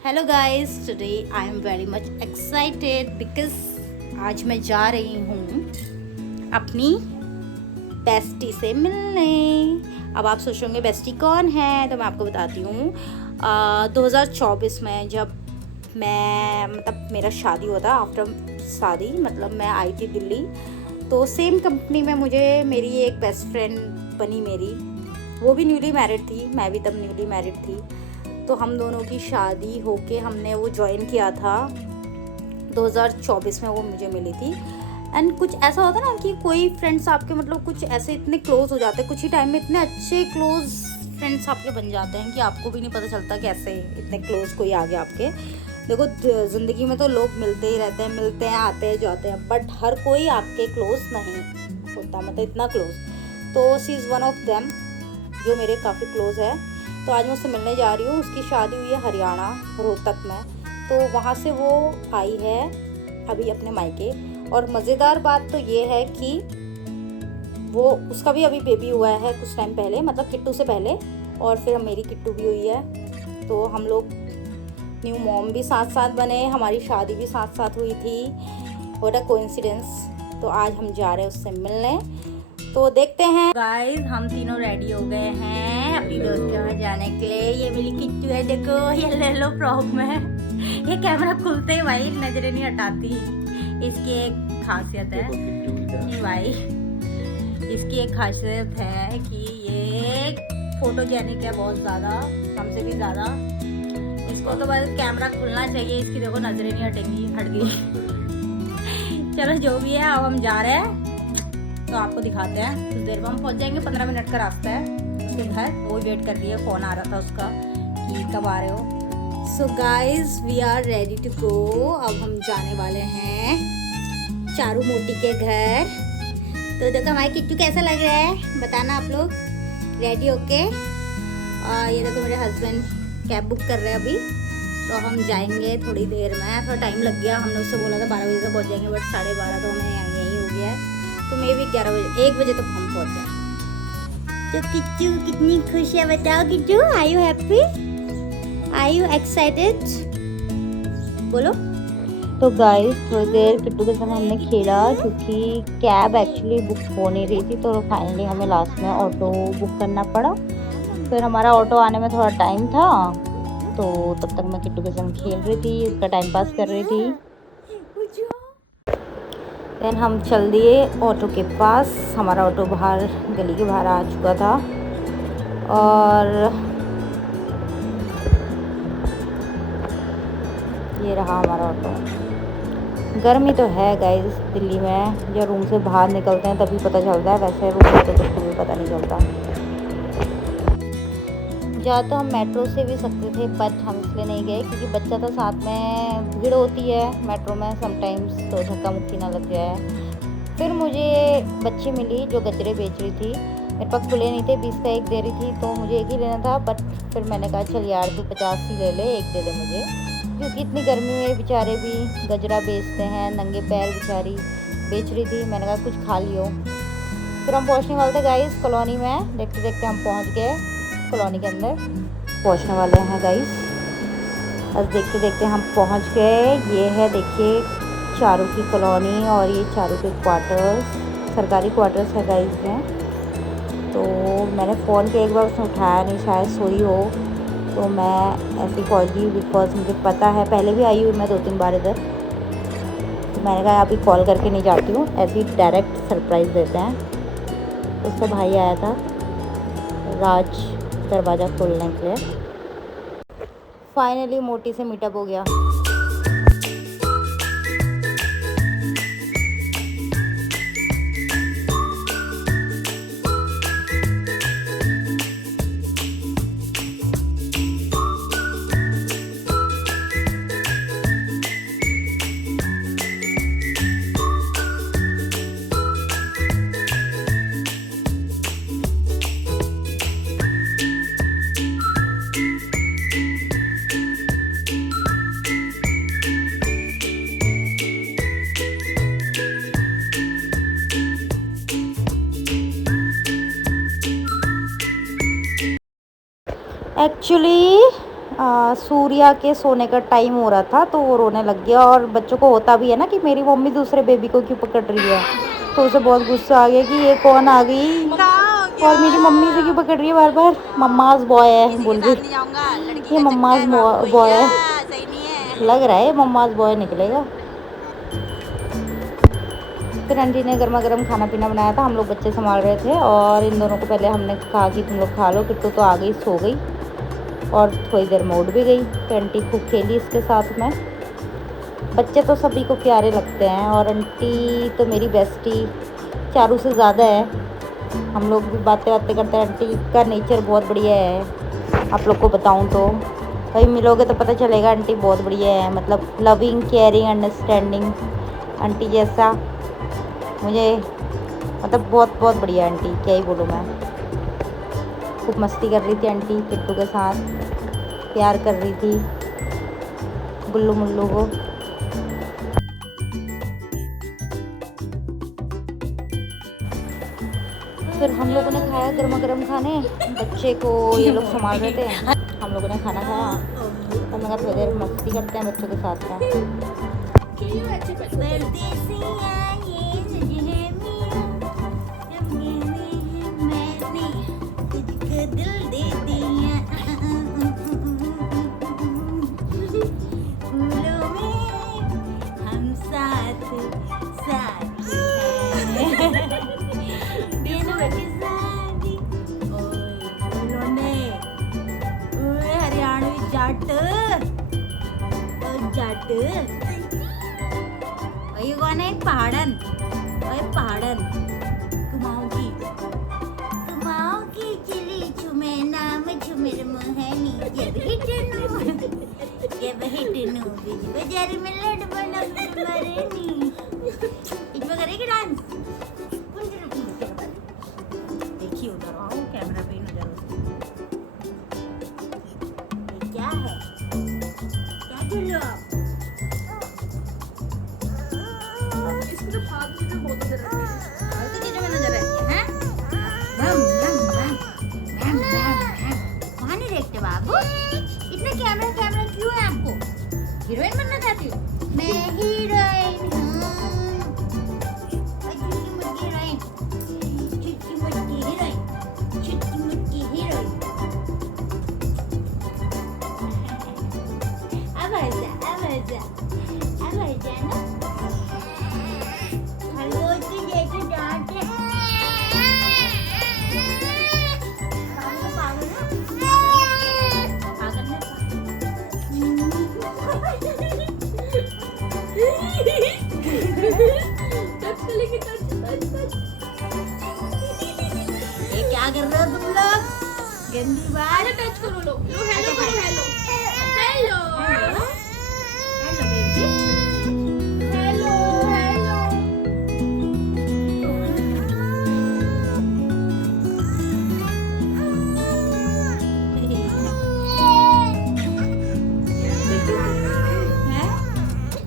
Hello guys, today I am very much excited because आज मैं जा रही हूँ अपनी बेस्टी से मिलने। अब आप सोच रहे होंगे बेस्टी कौन है, तो मैं आपको बताती हूँ। 2024 में जब मैं मेरा शादी हुआ था, आफ्टर शादी मैं आई थी दिल्ली, तो सेम कंपनी में मुझे मेरी एक बेस्ट फ्रेंड बनी मेरी। वो भी न्यूली मैरिड थी, मैं भी तब न्यूली मैरिड थी। तो हम दोनों की शादी होके हमने वो ज्वाइन किया था 2024 में, वो मुझे मिली थी। एंड कुछ ऐसा होता ना कि कोई फ्रेंड्स आपके कुछ ऐसे इतने क्लोज हो जाते हैं, कुछ ही टाइम में इतने अच्छे क्लोज फ्रेंड्स आपके बन जाते हैं कि आपको भी नहीं पता चलता कैसे इतने क्लोज कोई आ गया आपके। देखो, ज़िंदगी में तो लोग मिलते ही रहते हैं, मिलते हैं, आते हैं, जाते हैं, बट हर कोई आपके क्लोज नहीं होता, इतना क्लोज। तो she is one of them जो मेरे काफ़ी क्लोज है। तो आज मैं उससे मिलने जा रही हूँ। उसकी शादी हुई है हरियाणा, रोहतक में। तो वहाँ से वो आई है अभी अपने मायके। और मज़ेदार बात तो ये है कि उसका भी अभी बेबी हुआ है कुछ टाइम पहले, किट्टू से पहले, और फिर मेरी किट्टू भी हुई है। तो हम लोग न्यू मॉम भी साथ साथ बने, हमारी शादी भी साथ साथ हुई थी। What a coincidence. तो आज हम जा रहे हैं उससे मिलने, तो देखते हैं। गाइस, हम तीनों रेडी हो गए हैं अपनी दोस्त के वहाँ जाने के लिए। ये मेरी किट्टू है, देखो, ये येलो फ्रॉक में। ये कैमरा खुलते ही भाई नजरें नहीं हटाती। इसकी एक खासियत है कि भाई, इसकी एक खासियत है कि ये फोटोजेनिक है बहुत ज़्यादा, हमसे भी ज़्यादा। इसको तो बस कैमरा खुलना चाहिए, इसकी देखो नजरें नहीं हटेंगी, हट गई। चलो जो भी है, अब हम जा रहे हैं, तो आपको दिखाते हैं। कुछ देर में हम पहुंच जाएंगे, 15 मिनट का रास्ता है उसके घर। वो वेट कर रही है, फ़ोन आ रहा था उसका कि कब आ रहे हो। So guys, we are ready to go. अब हम जाने वाले हैं चारू मोटी के घर। तो देखो हमारे किट्टू कैसा लग रहा है, बताना आप लोग। रेडी होके, और ये देखो मेरे हस्बैंड कैब बुक कर रहे हैं अभी। तो हम जाएंगे थोड़ी देर में, थोड़ा टाइम लग गया। हमने उससे बोला था 12 बजे तक पहुँच जाएंगे, बट 12:30 तो हमें यहीं हो गया है। तो मे भी 11 बजे, 1 बजे तक हम पहुंच जाए। तो किट्टू कितनी खुश है, बताओ Kittu, are you happy, are you excited, बोलो। तो गाइस, थोड़ी देर किट्टू के साथ हमने खेला, क्योंकि कैब एक्चुअली बुक हो नहीं रही थी। तो फाइनली हमें लास्ट में ऑटो बुक करना पड़ा। फिर हमारा ऑटो आने में थोड़ा टाइम था, तो तब तक मैं किट्टू के साथ खेल रही थी, उसका टाइम पास कर रही थी। देन हम चल दिए ऑटो के पास। हमारा ऑटो बाहर, गली के बाहर आ चुका था। और ये रहा हमारा ऑटो। गर्मी तो है गाइस दिल्ली में, जब रूम से बाहर निकलते हैं तभी पता चलता है, वैसे रूम में तो कुछ भी पता नहीं चलता। जा तो हम मेट्रो से भी सकते थे, बट हम इसलिए नहीं गए क्योंकि बच्चा था साथ में, भीड़ होती है मेट्रो में समटाइम्स, तो धक्का मुक्की ना लग जाए। फिर मुझे बच्ची मिली जो गजरे बेच रही थी। मेरे पास खुले नहीं थे, 20 का एक दे रही थी, तो मुझे एक ही लेना था। बट फिर मैंने कहा चल यार, तू 50 ही ले ले, एक दे दे मुझे, क्योंकि इतनी गर्मी में बेचारे भी गजरा बेचते हैं, नंगे पैर बेचारी बेच रही थी। मैंने कहा कुछ खा लियो। फिर हम पहुँचने वाले थे गाइस कॉलोनी में। देखते देखते हम पहुँच गए कॉलोनी के अंदर, पहुंचने वाले हैं गाइस। बस देखते देखते हम पहुंच गए। ये है देखिए चारू की कॉलोनी, और ये चारू के क्वार्टर्स, सरकारी क्वार्टर्स है गाइस में। तो मैंने फ़ोन किया एक बार, उसने उठाया नहीं, शायद सोई हो। तो मैं ऐसी कॉल की बिकॉज मुझे पता है, पहले भी आई हुई मैं 2-3 बार इधर। तो मैंने कहा अभी कॉल करके नहीं जाती हूँ, ऐसे ही डायरेक्ट सरप्राइज़ देते हैं। उसका भाई आया था राज, दरवाज़ा खोलने के लिए। फाइनली मोटी से मीटअप हो गया। एक्चुअली सूर्या के सोने का टाइम हो रहा था तो वो रोने लग गया। और बच्चों को होता भी है ना कि मेरी मम्मी दूसरे बेबी को क्यों पकड़ रही है, तो उसे बहुत गुस्सा आ गया कि ये कौन आ गई और मेरी मम्मी से क्यों पकड़ रही है बार बार। मम्माज बॉय है बोल रही, ये मम्माज बॉय है, लग रहा है मम्माज बॉय निकलेगा। फिर आंटी ने गर्मा गर्म खाना पीना बनाया था, हम लोग बच्चे संभाल रहे थे और इन दोनों को पहले हमने कहा कि तुम लोग खा लो। किट्टू तो आ गई, सो गई और थोड़ी देर में उठ भी गई। फिर आंटी खूब खेली इसके साथ में। बच्चे तो सभी को प्यारे लगते हैं और आंटी तो मेरी बेस्टी चारू से ज़्यादा है। हम लोग भी बातें करते हैं। आंटी का नेचर बहुत बढ़िया है, आप लोग को बताऊं तो कहीं मिलोगे तो पता चलेगा आंटी बहुत बढ़िया है, मतलब लविंग केयरिंग अंडरस्टैंडिंग आंटी जैसा मुझे मतलब बहुत बहुत बढ़िया आंटी, क्या ही बोलूँ मैं। खूब मस्ती कर रही थी आंटी किट्टू के साथ, प्यार कर रही थी गुल्लू मुल्लू को। फिर हम लोगों ने खाया गर्मा गर्म खाने, बच्चे को ये लोग संभाल रहे थे, हम लोगों ने खाना खाया। तो मैं थोड़ी देर मस्ती करते हैं बच्चों के साथ में। ये कौन है? पहाड़न, पहाड़न कुमाऊं की चिली छुमे नाम छुमेर मोहनी जब हिटनु बीच बाजार में लड़ बना मरनी। इसमें करेगी डांस। देखिए उधर आओ, कैमरा पे नजर क्या है, क्या कर रहे हो आप? इतना कैमरा क्यों है आपको? हीरोइन बनना चाहती हो? मैं हीरोइन हूँ, चुटकी मुटकी हीरोइन। अब आजा ना, खरगोश की जैसे डांट है। ये क्या कर रहे हो तुम लोग? गंदी बात। टच करो लो, हेलो करो, hello hello hello baby, hello hello.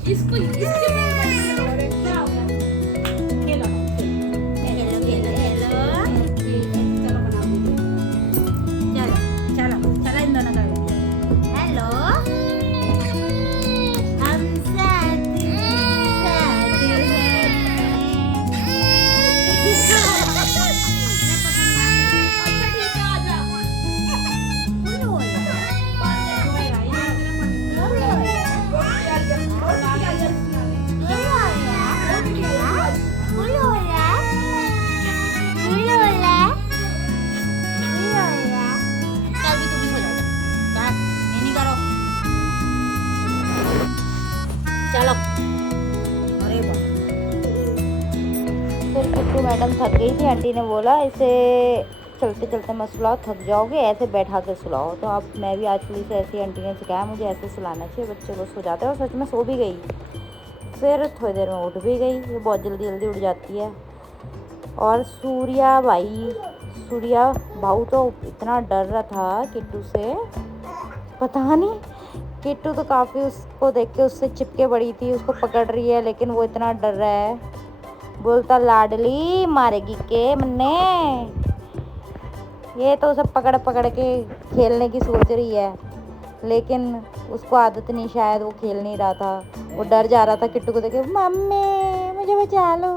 इसको इसके चलो। अरे वाह। फिर किट्टू मैडम थक गई थी, आंटी ने बोला इसे चलते चलते मत सुलाओ, थक जाओगे, ऐसे बैठा के सुलाओ। तो अब मैं भी आज पुलिस ऐसी आंटी ने सिखाया मुझे ऐसे सुलाना चाहिए, बच्चे को सो जाते हैं। और सच में सो भी गई, फिर थोड़ी देर में उठ भी गई। ये बहुत जल्दी जल्दी उठ जाती है। और सूर्या भाऊ तो इतना डर रहा था किट्टू से, पता नहीं। किट्टू तो काफ़ी उसको देख के उससे चिपके पड़ी थी, उसको पकड़ रही है, लेकिन वो इतना डर रहा है, बोलता लाडली मारेगी के मन्ने। ये तो उसे पकड़ पकड़ के खेलने की सोच रही है। लेकिन उसको आदत नहीं, शायद वो खेल नहीं रहा था, वो डर जा रहा था किट्टू को देख के, मम्मी मुझे बचा लो।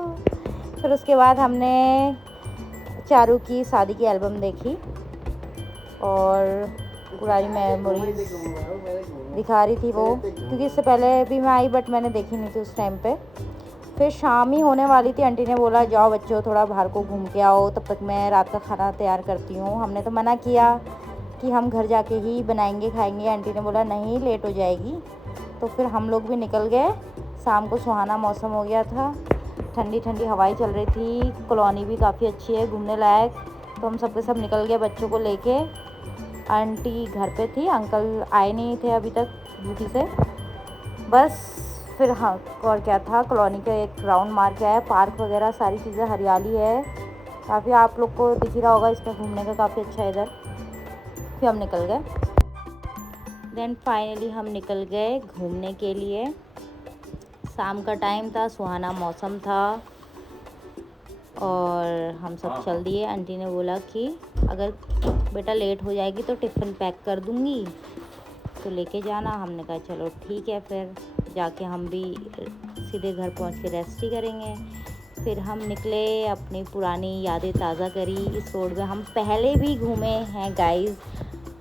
फिर उसके बाद हमने चारू की शादी की एल्बम देखी और पुरानी मेमोरीज दिखा रही थी वो, क्योंकि इससे पहले भी मैं आई बट मैंने देखी नहीं थी उस टाइम पे। फिर शाम ही होने वाली थी, आंटी ने बोला जाओ बच्चों थोड़ा बाहर को घूम के आओ, तब तक मैं रात का खाना तैयार करती हूँ। हमने तो मना किया कि हम घर जाके ही बनाएंगे खाएंगे, आंटी ने बोला नहीं लेट हो जाएगी। तो फिर हम लोग भी निकल गए। शाम को सुहाना मौसम हो गया था, ठंडी ठंडी हवाएं चल रही थी, कॉलोनी भी काफ़ी अच्छी है घूमने लायक। तो हम सबके सब निकल गए बच्चों को लेके। आंटी घर पे थी, अंकल आए नहीं थे अभी तक ड्यूटी से। बस फिर हाँ और क्या था, कॉलोनी का एक राउंड मार के आया, पार्क वगैरह सारी चीज़ें, हरियाली है काफ़ी, आप लोग को दिख ही रहा होगा, इसमें घूमने का काफ़ी अच्छा है इधर। फिर हम निकल गए। देन फाइनली हम निकल गए घूमने के लिए। शाम का टाइम था, सुहाना मौसम था और हम सब चल दिए। आंटी ने बोला कि अगर बेटा लेट हो जाएगी तो टिफ़िन पैक कर दूँगी तो लेके जाना। हमने कहा चलो ठीक है, फिर जाके हम भी सीधे घर पहुंच के रेस्ट ही करेंगे। फिर हम निकले, अपनी पुरानी यादें ताज़ा करी। इस रोड पे हम पहले भी घूमे हैं गाइस,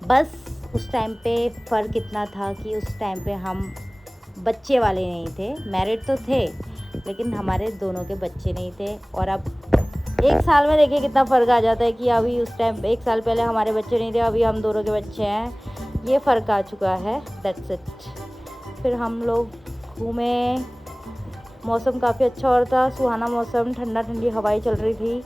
बस उस टाइम पे फ़र्क इतना था कि उस टाइम पे हम बच्चे वाले नहीं थे, मैरिड तो थे लेकिन हमारे दोनों के बच्चे नहीं थे। और अब 1 साल में देखिए कितना फ़र्क आ जाता है कि अभी उस टाइम 1 साल पहले हमारे बच्चे नहीं थे, अभी हम दोनों के बच्चे हैं, ये फ़र्क आ चुका है, दैट्स इट। फिर हम लोग घूमे, मौसम काफ़ी अच्छा हो रहा था, सुहाना मौसम, ठंडा ठंडी हवाएं चल रही थी।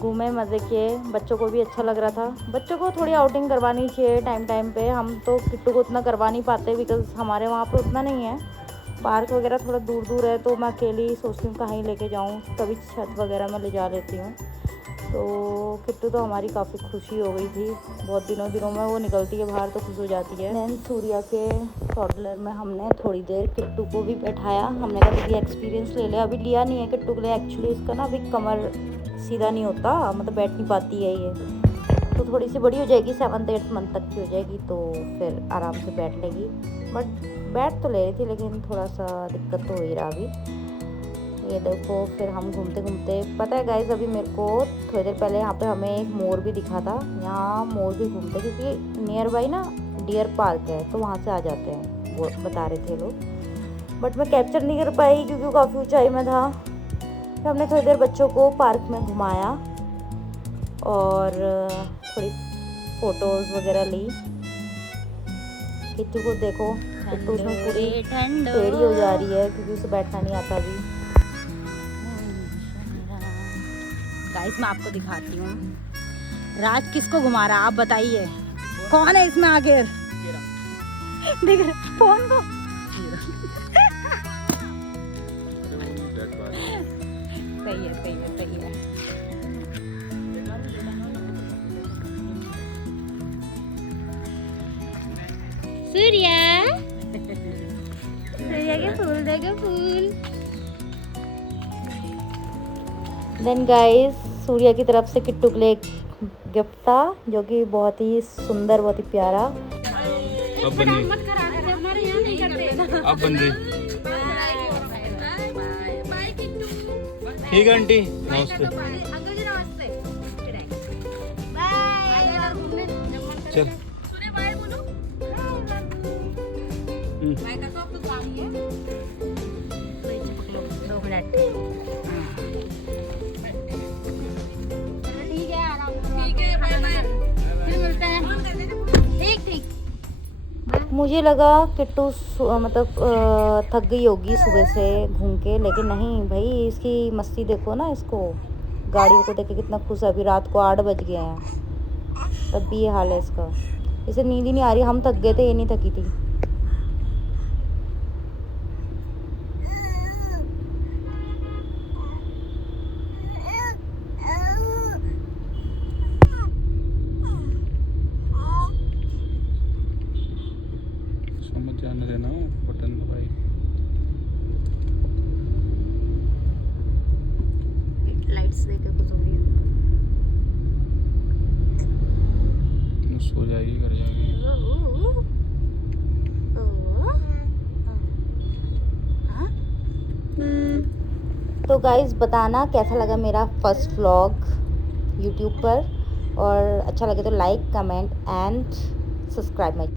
घूमे, मज़े किए, बच्चों को भी अच्छा लग रहा था। बच्चों को थोड़ी आउटिंग करवानी चाहिए टाइम टाइम पे, हम तो किट्टू को उतना करवा नहीं पाते बिकॉज़ हमारे वहाँ पे उतना नहीं है, पार्क वगैरह थोड़ा दूर दूर है, तो मैं अकेली सोचती हूँ कहीं लेके जाऊँ, कभी छत वगैरह में ले जा लेती हूँ। तो किट्टू तो हमारी काफ़ी खुशी हो गई थी, बहुत दिनों में वो निकलती है बाहर तो खुश हो जाती है। नैन सूर्या के टॉडलर में हमने थोड़ी देर किट्टू को भी बैठाया, हमने कहा दीदी एक्सपीरियंस ले ले। अभी लिया नहीं है किट्टू के लिए, एक्चुअली इसका ना अभी कमर सीधा नहीं होता, मतलब बैठ नहीं पाती है ये, तो थोड़ी सी बड़ी हो जाएगी, 7-8 मंथ तक की हो जाएगी तो फिर आराम से बैठ लेगी। बट बैठ तो ले रही थी लेकिन थोड़ा सा दिक्कत तो हो ही रहा अभी। ये देखो, फिर हम घूमते घूमते, पता है गाइस अभी मेरे को थोड़ी देर पहले यहाँ पे हमें एक मोर भी दिखा था। यहाँ मोर भी घूमते क्योंकि नियर बाई ना डियर पार्क है, तो वहाँ से आ जाते हैं, वो बता रहे थे लोग, बट मैं कैप्चर नहीं कर पाई क्योंकि वो काफ़ी ऊंचाई में था। फिर हमने थोड़ी देर बच्चों को पार्क में घुमाया और थोड़ी फ़ोटोज़ वगैरह ली। किट्टू को देखो, किट्टू उसमें पूरी टेढ़ी हो जा रही है क्योंकि उसे बैठना नहीं आता अभी। गाइस मैं आपको दिखाती हूँ राज किसको घुमा रहा है, आप बताइए कौन है इसमें आगे, देख रहे फोन को। सही है सही है सही है। सूर्या सूर्या के फूल देखे फूल। देन गाइस सूर्या की तरफ से किट्टू के लिए एक गिफ्ट था जो कि बहुत ही सुंदर, बहुत ही प्यारा। अब बन रही ठीक है आंटी, नमस्ते। चल मुझे लगा किट्टू मतलब थक गई होगी सुबह से घूम के, लेकिन नहीं भाई, इसकी मस्ती देखो ना, इसको गाड़ी को देख के कितना खुश है। अभी रात को 8 बज गए हैं तब भी ये हाल है इसका, इसे नींद ही नहीं आ रही। हम थक गए थे, ये नहीं थकी थी। समझ जाने देना, बटन दबाई। लाइट्स देखे कुछ हो गया। सो जाएगी घर जाके। तो गाइज़ बताना कैसा लगा मेरा फर्स्ट व्लॉग यूट्यूब पर, और अच्छा लगे तो like comment and subscribe my